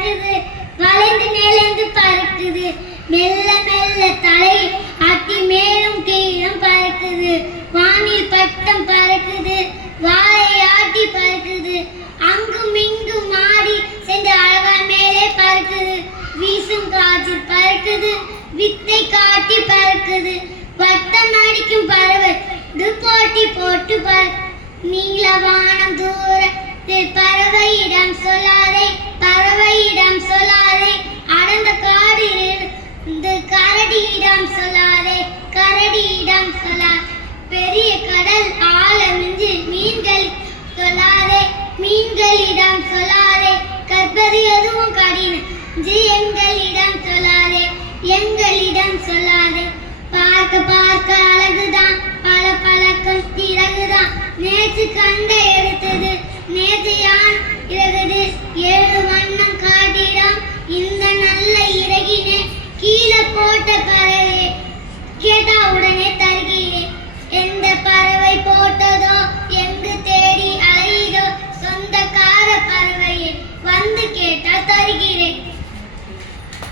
பறக்குது, வளைந்து நெளிந்து பறக்குது, மெல்ல மெல்ல தலை ஆட்டி மேலும் கீழும் பறக்குது, வானில் பட்டம் பறக்குது, வாளை ஆட்டி பறக்குது, அங்கும் இங்கும் ஆடி சென்று அழகா மேலே பறக்குது, வீசும் காற்றில் பறக்குது, வித்தை காட்டி பறக்குது, வட்டம் அடிக்கும் பறவை போட்டி போட்டு நீல வானம் தூரத்தில் பறவையிடம் சொல்லாதே, பறவையிடம் சொல்லாதே, அடர்ந்த காடில் கரடியிடம் சொல்லாதே, கரடியிடம் சொல்லாதே, பெரிய கடல் ஆழமின்றி மீன்கள் சொல்லாதே, மீன்களிடம் சொல்லாதே, கற்பது எதுவும் கடினம் எங்களிடம் சொல்லாதே, எங்களிடம் சொல்லாதே, பார்க்க பார்க்க அழகுதான், பல பழக்கம் திறகுதான், நேற்று கண்ட எடுத்து